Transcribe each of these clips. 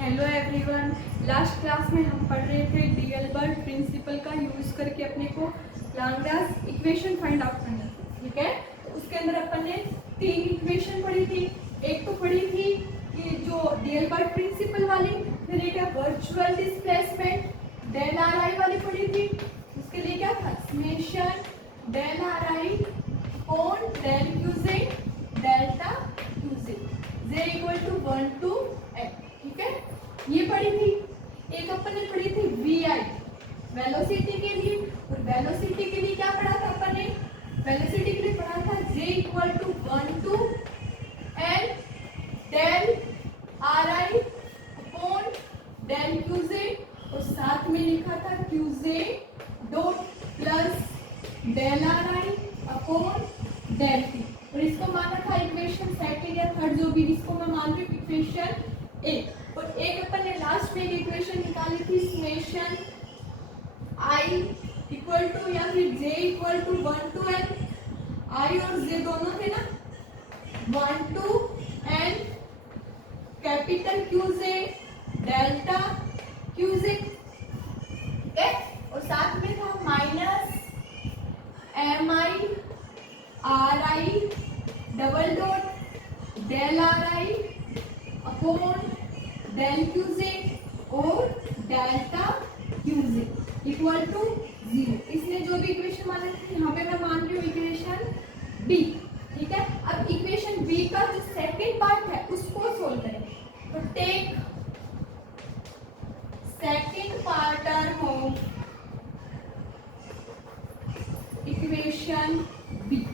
Hello everyone. Last class में हम पढ़ रहे थे डी एल्बर्ट प्रिंसिपल का यूज करके अपने को लैंग्रास इक्वेशन फाइंड आउट करनी थी। ठीक है, तो उसके अंदर अपन ने 3 इक्वेशन पढ़ी थी। एक तो पढ़ी थी कि जो डी एल्बर्ट प्रिंसिपल वाली, फिर एक virtual displacement del are i वाली पढ़ी थी। उसके लिए क्या था, summation del are i on del q z delta q z j equal to 1 to n। ठीक है, ये पढ़ी थी। एक अपन ने पढ़ी थी वी आई वेलोसिटी के लिए, और वेलोसिटी के लिए क्या पढ़ा था अपन ने, वेलोसिटी के लिए पढ़ा था j equal to 1 to n del are I upon del q z, और साथ में लिखा था q z dot plus del are I upon del t, और इसको माना था इक्वेशन सेकंड या थर्ड, जो भी इसको मैं मान रही हूँ इक्वेशन एक। और एक अपन ने लास्ट में एक इक्वेशन निकाली थी समेशन आई इक्वल टू या फिर J equal to 1 to n, I और जे दोनों थे ना, 1 to n capital QJ delta QJ, और साथ में था minus M I R I double dot del are I upon del QJ और डेल्टा क्यूजे इक्वल टू 0। इसने जो भी इक्वेशन माना था यहाँ पे मैं मान रही हूँ इक्वेशन बी। ठीक है, अब इक्वेशन बी का जो सेकंड पार्ट है उसको सोल्व करें। तो take second part of equation B.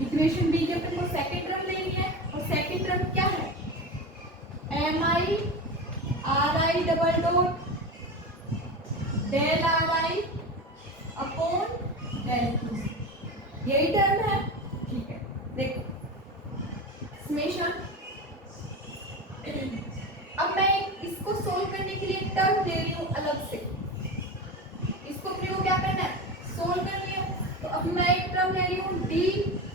Equation B के अपन को सेकंड टर्म लेनी है, और सेकंड टर्म क्या है, M I R I double dot del are I upon del QZ, यही टर्म है। ठीक है, देखो समेशन, अब मैं इसको सोल्व करने के लिए टर्म ले रही हूँ अलग से, इसको अपने को क्या करना है, सोल्व कर लिया। तो अब मैं एक टर्म ले रही हूँ d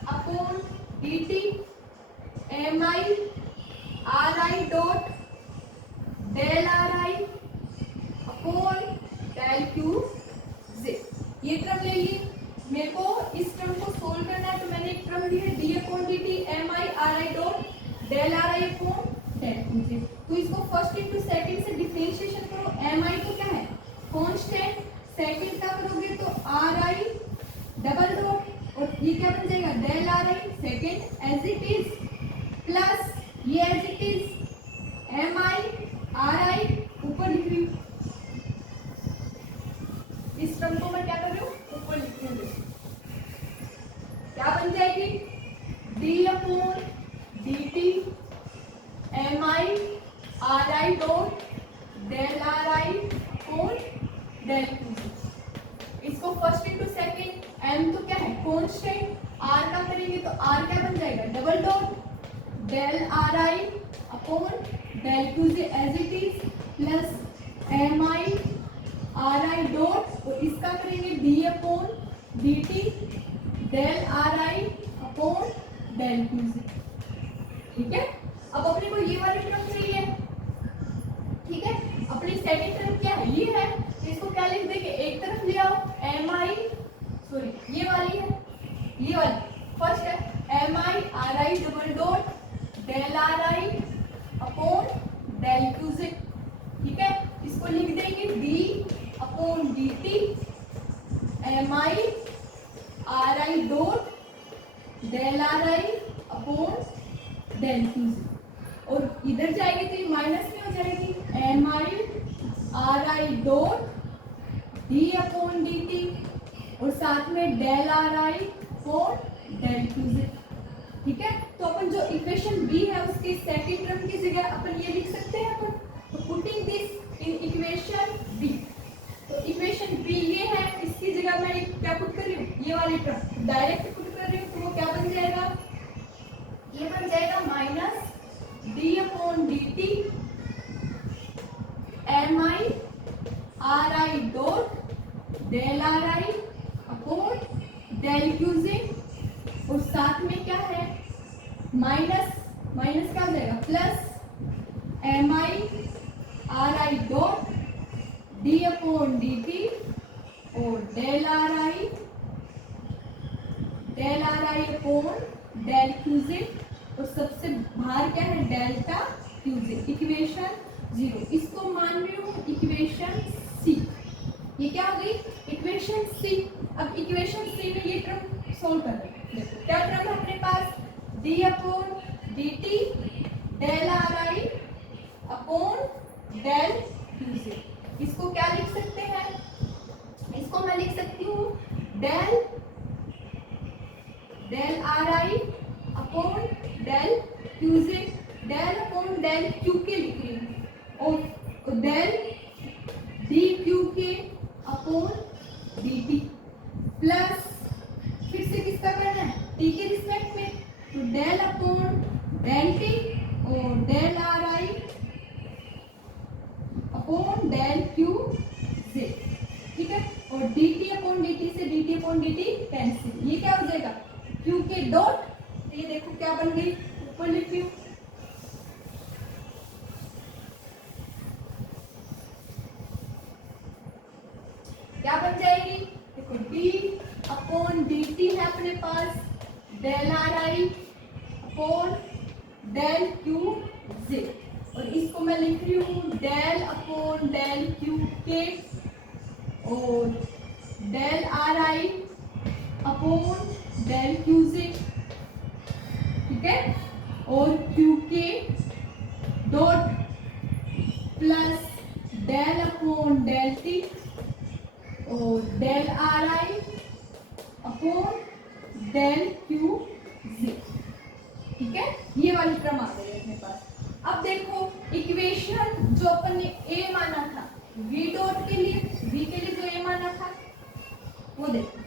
upon D T M I R I dot del are I upon del Q j, ये टर्म ले ली। मेरे को इस टर्म को सोल्व करना है, तो मैंने एक टर्म ली है d upon D T M I R I dot del are I upon del Q j. तो इसको फर्स्ट इंटू सेकंड से डिफरेंशिएशन करो। एम आई तो क्या है, कांस्टेंट, सेकंड का करोगे तो आर आई डबल डॉट, और ये क्या बन जाएगा, del are i second as it is, plus ये as it is m I R i ऊपर लिख रही हूँ। इस टर्म को मैं क्या कर रही हूँ, ऊपर लिख रही हूँ। क्या बन जाएगी, D upon D T M I R I dot del are I upon del Q. इसको फर्स्ट इंटू सेकंड, एम तो क्या है कांस्टेंट, आर का करेंगे तो आर क्या बन जाएगा, double dot del are I upon del Q j as it is, plus m I R I dot, और इसका करेंगे d upon D T del are I upon del Q j. ठीक है, अब अपने को ये वाली टर्म चाहिए। ठीक है, अपनी सेकंड टर्म क्या है, ये है, तो इसको क्या लिख देंगे, एक तरफ ले आओ एम आई, सॉरी ये वाली है, ये वाली फर्स्ट है M I R I double dot del are I upon del Q j. ठीक है, इसको लिख देंगे d upon D T M I R I dot del are I upon del Q जे, और इधर जाएगी तो ये माइनस में हो जाएगी, m I R I dot d upon D T, और साथ में del are i for del Q j. ठीक है, तो अपन जो इक्वेशन बी है उसकी सेकंड टर्म की जगह अपन ये लिख सकते हैं अपन, तो putting this in equation B. तो इक्वेशन बी ये है, इसकी जगह मैं क्या पुट कर रही हूँ, ये वाली टर्म डायरेक्ट पुट कर रही हूँ, तो वो क्या बन जाएगा, ये बन जाएगा minus D upon D T M I R I dot del are I upon del Q जे, और साथ में क्या है, माइनस माइनस क्या हो जाएगा, plus m I R I dot d upon D T और del are I upon del Q z और सबसे बाहर क्या है डेल्टा क्यू जेड। इक्वेशन 0 इसको मान रही हूँ इक्वेशन सी। ये क्या हो गई इक्वेशन सी। अब इक्वेशन सी में ये टर्म सोल्व कर रहे हैं। देखो क्या टर्म है अपने पास d upon D T del are I upon del Q z. इसको क्या लिख सकते हैं इसको मैं लिख सकती हूँ del are I upon del Q Z. Del upon del Q के लिख रही हूँ और डेल डी क्यू के अपॉन डी टी प्लस फिर से किसका करना है टी के रिस्पेक्ट में तो डेल अपॉन डेल टी और del are I upon del Q z. ठीक है और d t upon D t से d t upon D t cancel. ये क्या हो जाएगा क्यू के डॉट। तो ये देखो क्या बन गई ऊपर लिखी हूँ क्या बन जाएगी देखो डी अपॉन डी टी है अपने पास del are I upon del Q z और इसको मैं लिख रही हूँ del upon del Q k और del are I upon del Q z. ठीक है और q k dot plus del upon del t और del are I upon del Q z. ठीक है ये वाली क्रम आ गई अपने पास। अब देखो इक्वेशन जो अपन ने ए माना था v डॉट के लिए v के लिए जो ए माना था वो देखो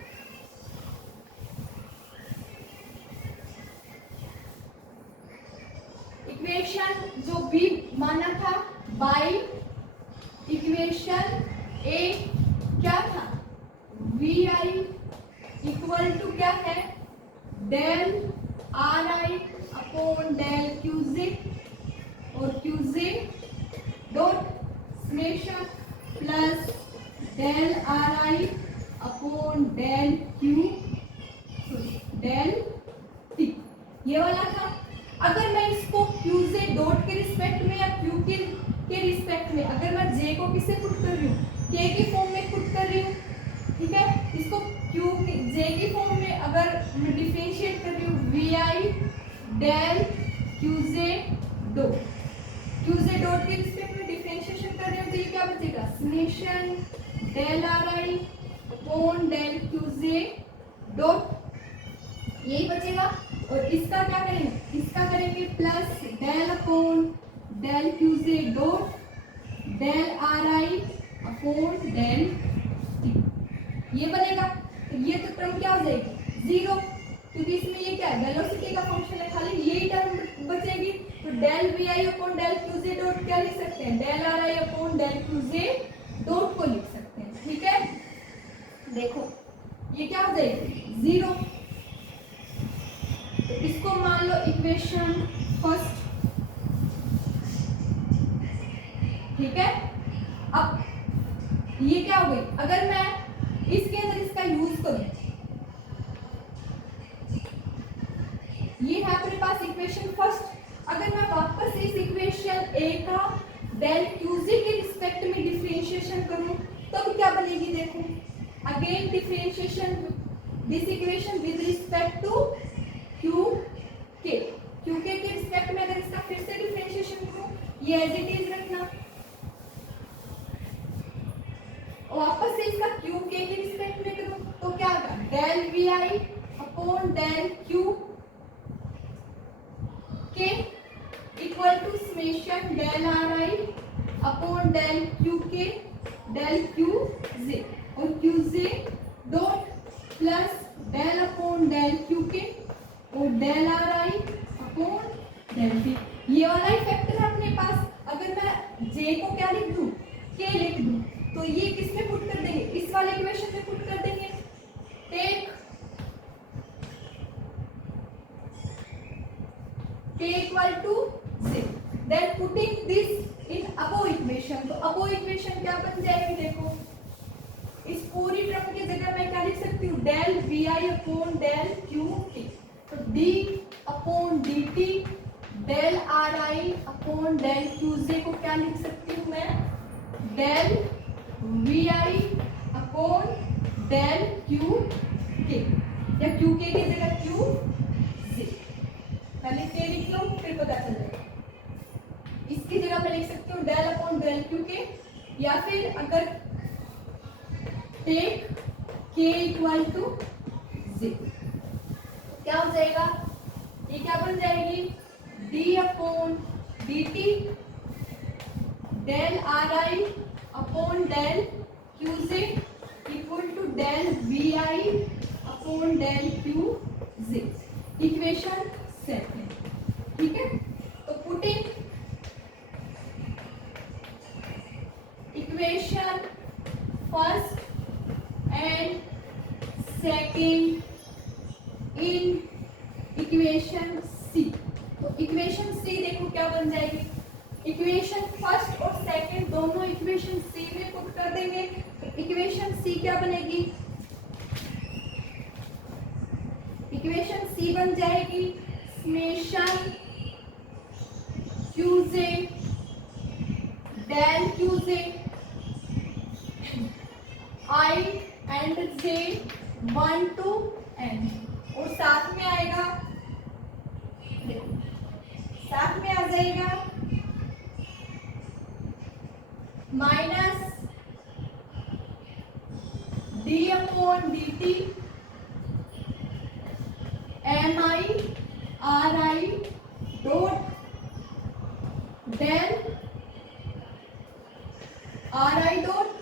इक्वेशन जो v माना था बाई इक्वेशन ए क्या था वी आई इक्वल टू क्या है del are I upon del Q z और q z dot summation plus del are I upon del q del T. ये वाला था। अगर मैं इसको क्यू जेड डॉट के रिस्पेक्ट में या क्यू के रिस्पेक्ट में अगर मैं जे को किससे पुट कर रही हूँ के की फॉर्म में पुट कर रही हूँ। ठीक है इसको क्यू जे की फॉर्म में अगर मैं डिफरेंशिएट कर रही हूँ वी आई डेल क्यू जे डॉट के रिस्पेक्ट में डिफरेंशिएशन कर रही हूँ तो ये क्या बचेगा summation del are I upon del Q J dot यही बचेगा। और इसका क्या करेंगे इसका करेंगे plus del upon del Q J dot del are I upon del T. ये बनेगा तो ये तो टर्म क्या हो जाएगी 0 क्योंकि इसमें ये क्या है वेलोसिटी का फंक्शन है खाली यही टर्म बचेगी। तो del we I upon del Q J dot क्या लिख सकते हैं del are I upon del Q J dot को लिख सकते हैं। ठीक है देखो ये क्या हो जाएगी 0 तो इसको मान लो इक्वेशन फर्स्ट। ठीक है अब ये क्या हो गई अगर मैं इसके अंदर इसका यूज करूं ये है अपने पास इक्वेशन फर्स्ट। अगर मैं वापस इस इक्वेशन ए का डेल क्यूजी के रिस्पेक्ट में डिफरेंशिएशन करूं तब क्या बनेगी देखो again differentiation this equation with respect to Q के रिस्पेक्ट में अगर इसका फिर से डिफरेंशिएशन करूं ये एज इट इज रखना वापस से इसका क्यू के रिस्पेक्ट में करूं तो क्या होगा del we I upon del Q k equal to summation del are I upon del Q k del Q जे और क्यू जे dot plus del upon del Q k और del are I upon del T. ये वाला ही factor है अपने पास। अगर मैं जे को क्या लिख दूं के लिख दूं तो ये किस में पुट कर देंगे इस वाले इक्वेशन में पुट कर देंगे। टेक के equal to J then putting this in above equation, तो अबो इक्वेशन क्या बन जाएगी, देखो इस पूरी टर्म की जगह मैं क्या लिख सकती हूँ, del we I upon del q t, तो d upon D T del are I upon del Q j को क्या लिख सकती हूँ मैं, del we I upon del Q k, या क्यू के की जगह क्यू जे, पहले के लिख लो फिर पता चल जाएगा। इसकी जगह मैं लिख सकती हूँ del upon del Q k, या फिर अगर टेक के इक्वल टू जे, क्या हो जाएगा, ये क्या बन जाएगी, D upon D T del are I upon del Q J equal to del we I upon del Q J, equation second, ठीक है। तो putting equation first and second in equation C, तो इक्वेशन सी देखो क्या बन जाएगी, equation first और second दोनों इक्वेशन सी में पुट कर देंगे, तो इक्वेशन सी क्या बनेगी, इक्वेशन सी बन जाएगी summation QJ del QJ I and J 1 to n, और साथ में आएगा, साथ में आ जाएगा minus D upon D T M I R I dot del are I dot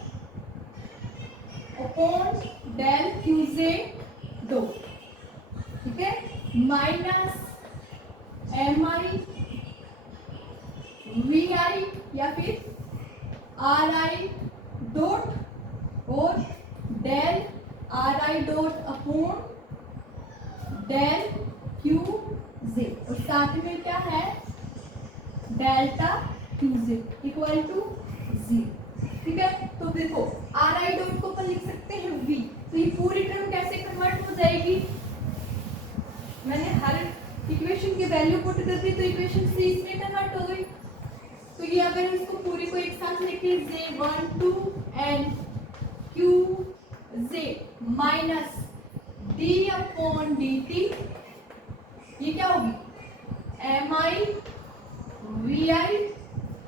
upon del Q J dot, ठीक है, minus M I we i या फिर आर आई डॉट और del are I dot upon del Q जे, और साथ में क्या है delta Q J equal to 0, ठीक है। तो देखो आर आई डॉट को अपन लिख सकते हैं v, तो ये पूरी टर्म कैसे कन्वर्ट हो जाएगी, मैंने हर इक्वेशन की वैल्यू पुट कर दी तो इक्वेशन सी इसमें कन्वर्ट हो गई, तो ये अगर इसको पूरी को एक साथ लिखे j 1 to n Q J minus D upon D t, ये क्या होगी m I we i,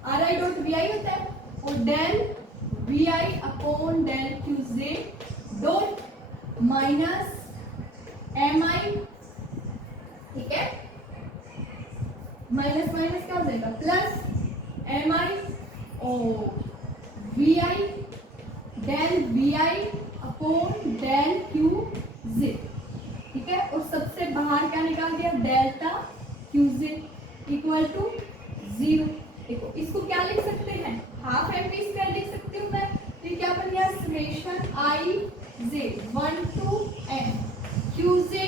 are I dot v i होता है, और del we I upon del Q J dot minus M i, ठीक है, माइनस माइनस क्या हो जाएगा प्लस एम आई और v I del we I upon del Q j, ठीक है, और सबसे बाहर क्या निकाल दिया delta Q J equal to 0। देखो इसको क्या लिख सकते हैं, हाफ एम वी स्क्वायर लिख सकती हूँ मैं, तो ये क्या बन गया summation I J 1 to n Q J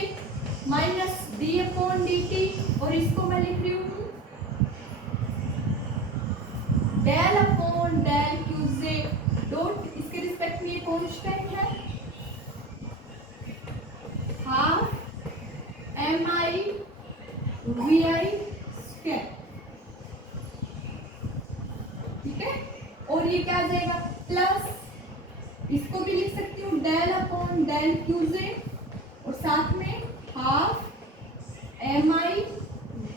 minus D upon D T, और इसको मैं लिख रही हूँ डेल अपॉन डेल क्यू जे डॉट, इसके रिस्पेक्ट में ये कांस्टेंट है half M I we I square, ठीक है, और ये क्या आ जाएगा प्लस, इसको भी लिख सकती हूँ डेल अपॉन डेल क्यू जे, और साथ में half M I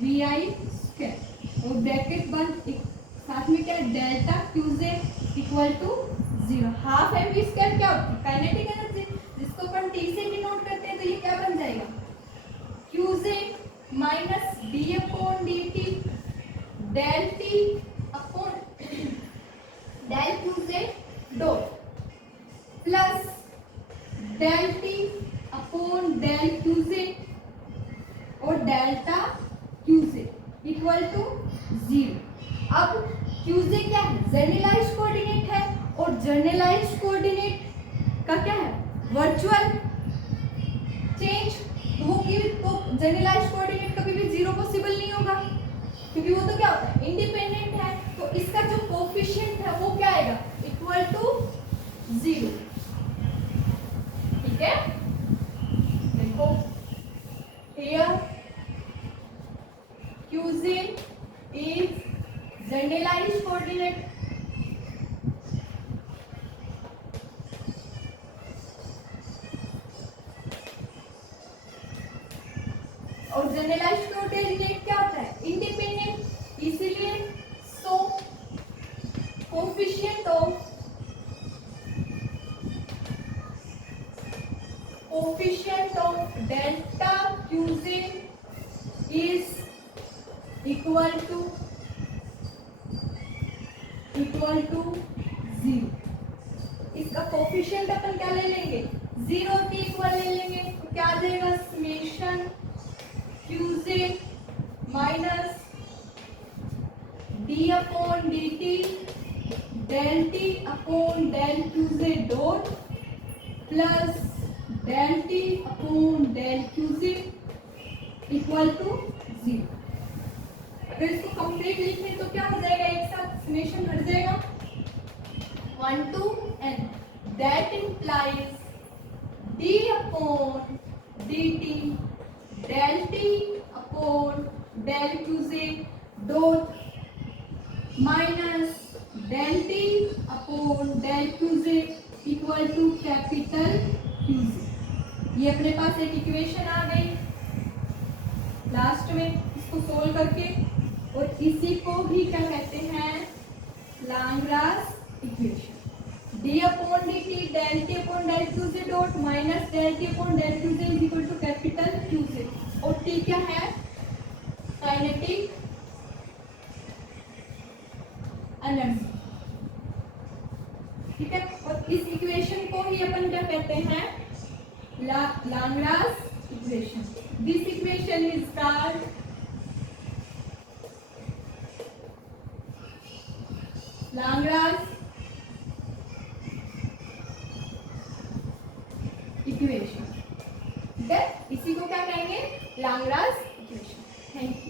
we I square, और ब्रैकेट बंद, साथ में क्या delta Q J equal to 0। Half M V square क्या होती है काइनेटिक एनर्जी, जिसको अपन टी से डिनोट करते हैं, तो ये क्या बन जाएगा क्यू जे minus D upon D T del t upon del Q जे dot plus del t upon del Q जे और delta Q J equal to 0। अब क्यू जे क्या है जनरलाइज्ड कोऑर्डिनेट है, और जनरलाइज्ड कोऑर्डिनेट का क्या है वर्चुअल चेंज, तो वो की तो जनरलाइज्ड कोऑर्डिनेट कभी भी 0 पॉसिबल नहीं होगा, क्योंकि वो तो क्या क्या होता है, इंडिपेंडेंट है, तो इसका जो कोफिशिएंट है वो क्या आएगा, इक्वल टू 0। ठीक है, देखो here qz is generalized coordinate, और जनरलाइज्ड कोऑर्डिनेट क्या होता है, इंडिपेंडेंट, इसीलिए so coefficient of delta qz is equal to 0। इसका कोफिशिएंट अपन क्या ले लेंगे, 0 के इक्वल ले लेंगे, तो क्या आ जाएगा, summation qz minus d upon dt del t upon del qz dot plus del t upon del qz equal to 0। अगर इसको कंप्लीट लिखें तो क्या हो जाएगा, एक साथ समेशन हट जाएगा, 1 to n, that implies d upon dt del t upon del qz dot minus del t upon del qz equal to capital qz। ये अपने पास एक इक्वेशन आ गई लास्ट में, इसको सोल्व करके, और इसी को ही क्या कहते हैं, Lagrange equation. d upon dt del t upon del qz dot minus del t upon del qz is equal to capital qz, और t क्या है, काइनेटिक एनर्जी। ठीक है, और इस इक्वेशन को ही अपन क्या कहते हैं, Lagrange equation. This equation is called Lagrange equation. ठीक है, इसी को क्या कहेंगे, लाग्रांज इक्वेशन। Thank you.